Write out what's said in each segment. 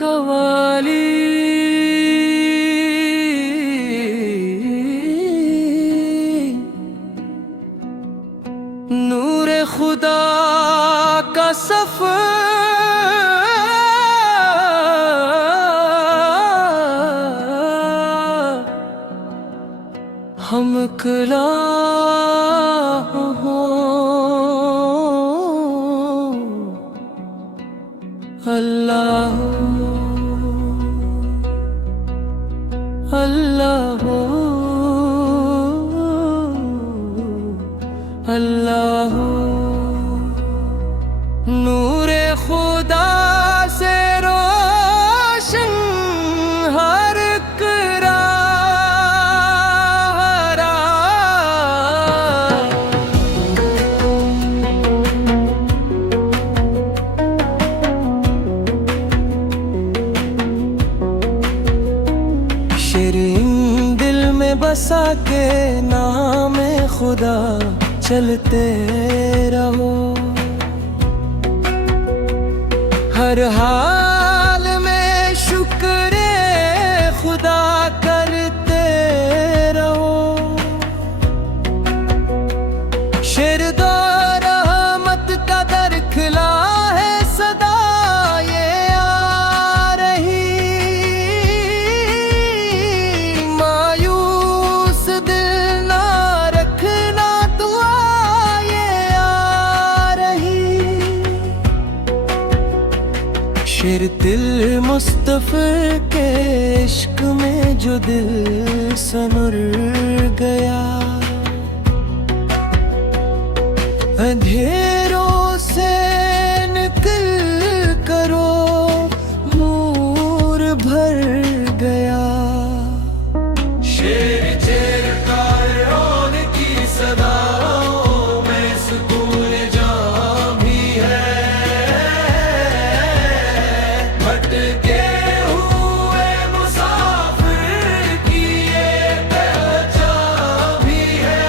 कवाली नूर खुदा का सफर हम कला अल्लाह अल्लाह अल्लाह नूरे खुदा से रोशन हर शेरीन दिल में बसा के नाम खुदा चलते रहो हर हाल में शुक्र खुदा करते रहो शेर दो रहमत का दर खिला है सदा ये आ रही मायूस दिल ना रखना दुआ ये आ रही शेर दिल मुस्तफा के इश्क में जो दिल सनुर गया अंधेरों से निकल करो नूर भर गया शेर चेर कारौन की सदाओं में सुकून जां भी है भटके हुए मुसाफिर की ये पहचान भी है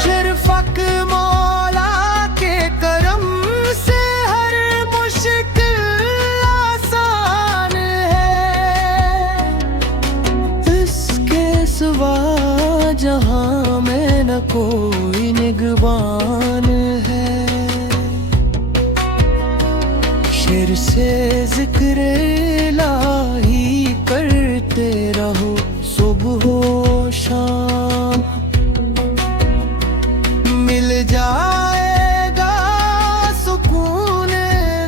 शिरफक मौला के करम से हर मुश्किल आसान है इसके सिवा जहां में न कोई निगबान है शेर से जिक्र इलाही करते रहो सुबह हो शाम मिल जाएगा सुकून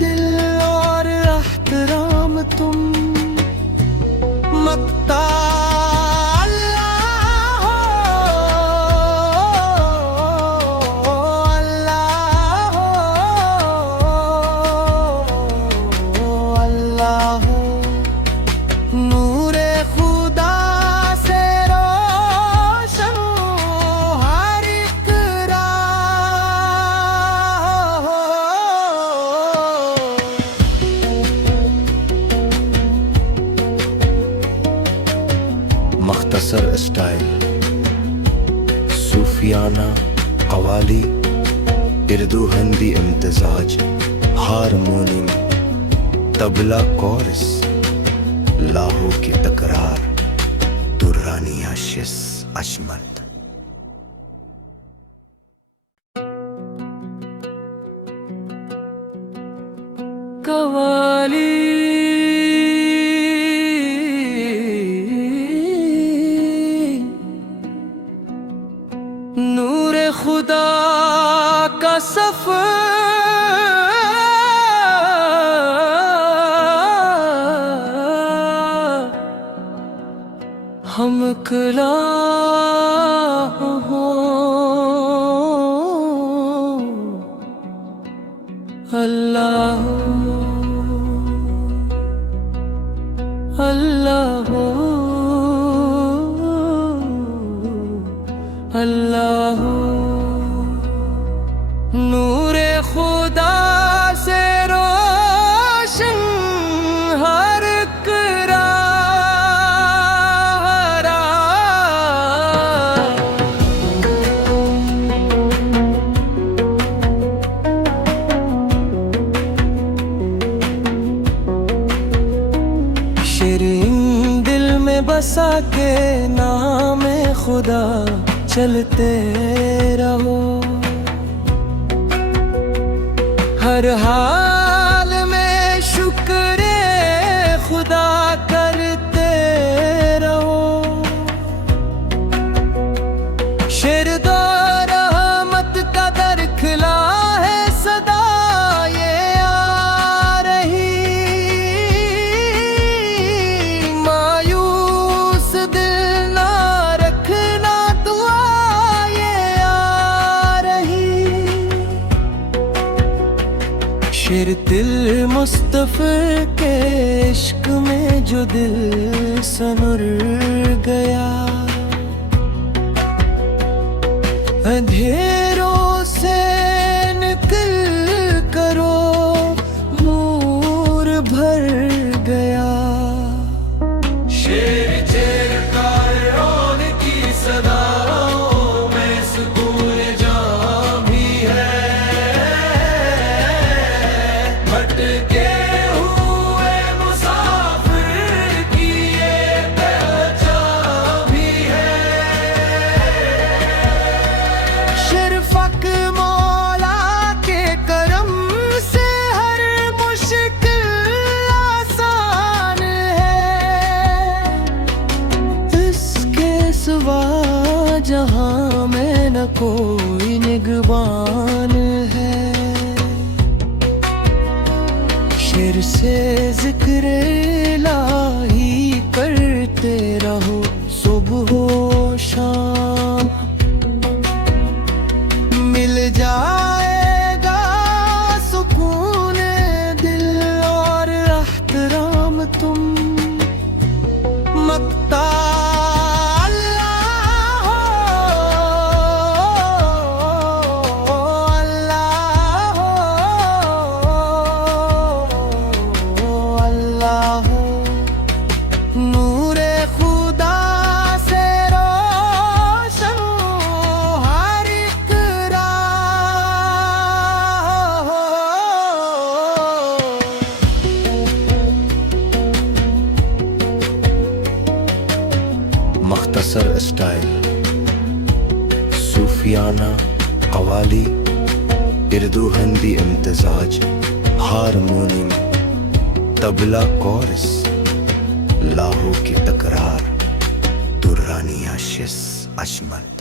दिल और एहतराम तुम मक्ता अल्लाह अल्लाह अल्लाह नूरे खुदा से रोशन हर एक मख्तसर स्टाइल सूफियाना कवाली उर्दू हिंदी इम्तिजाज हारमोनियम तबला कोरस लाहो की तकरार दुर्रानी आशिस अशमत कवाली नूर खुदा का सफर हम कला अल्लाह अल्लाह अल्लाह नूरे खुदा से रोशन हर खुदा चलते रहो। हर हाल में शुक्र खुदा करते रहो। शिरदो रहमत का दर खुला है सदा ये आ रही। मायूस दिल ना रखना दुआ ये आ रही। शेर दिल मुस्तफा के इश्क में जो दिल सनुर गया। अंधेरों से निकल करो नूर भर गया। शेर चेर का रौन की सदाओं में सुकून जहाँ भी है। भटके हुए मुसाफिर की ये पहचान भी है। शिरफक मौला के करम से हर मुश्किल आसान है। इसके सिवा जहां में न कोई निगबान है। शेर से जिक्र इलाही करते रहो सुबह हो शाम। मिल जाएगा सुकून दिल और एहतराम तुम। मक्ता अल्लाह हो, अल्लाह हो, अल्लाह हो। नूरे खुदा से रोशन हर एक राह हो। मख्तसर स्टाइल, सूफियाना कवाली, उर्दू हिंदी इम्तिजाज, हारमोनियम, तबला कोरस, लाहो की तकरार, दुर्रानी आशिस अशमत।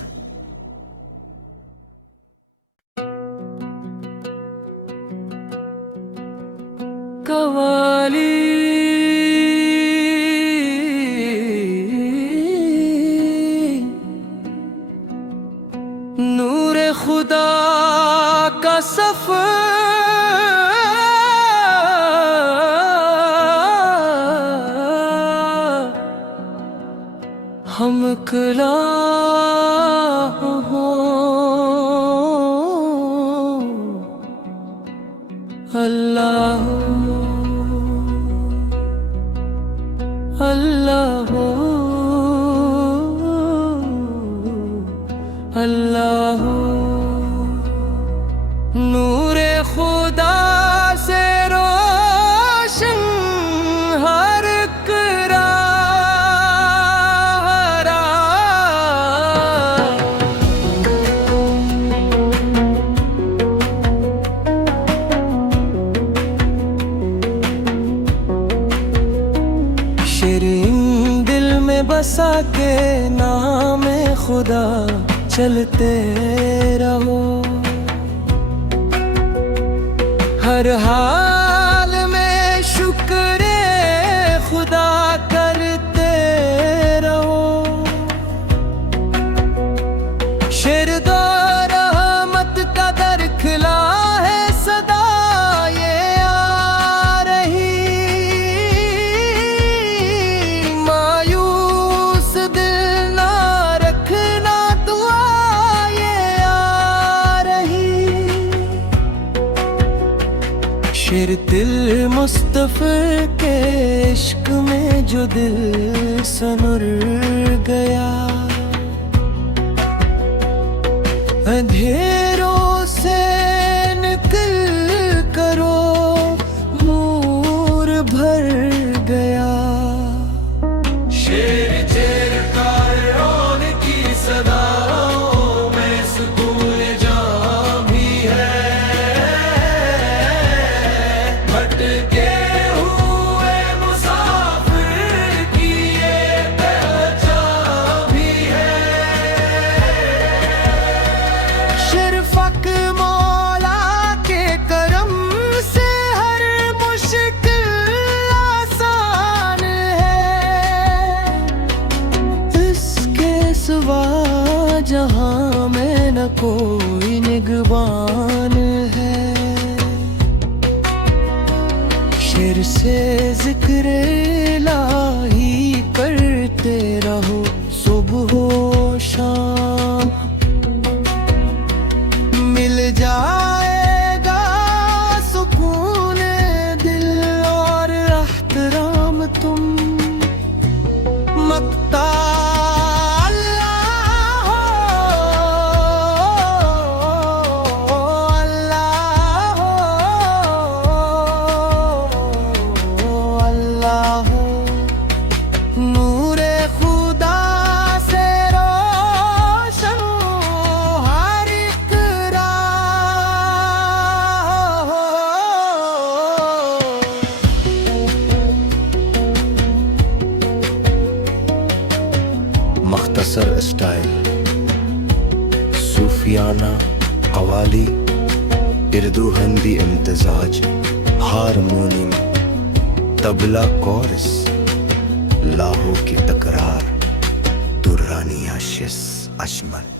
कवाली नूरे खुदा का सफर। हम कला हो अल्लाह अल्लाह अल्लाह। नूरे खुदा से रोशन हर एक शिरीन दिल में बसा के नाम खुदा चलते रहो। हर हाल में शुक्र खुदा करते रहो। शिरदो रहमत का दर खुला है सदा ये आ रही। मायूस दिल ना रखना दुआ ये आ रही। शेर दिल मुस्तफा के इश्क में जो दिल सनुर गया। अंधेरों से निकल करो नूर भर गया। शेर चेर का रौन की तक मौला के करम से हर मुश्किल आसान है। इसके सिवा जहां में न कोई निगबान है। शेर से जिक्र इलाही करते रहो सुबह हो शाम, मिल जाएगा सुकून दिल और एहतराम तुम मक्ता नूरे खुदा से रोशन हर एक राह। मख्तसर स्टाइल, सूफियाना कवाली, उर्दू हिंदी इम्तिजाज, हारमोनियम, तबला कोरस, लाहो की तकरार, दुर्रानी आशिस अशमल।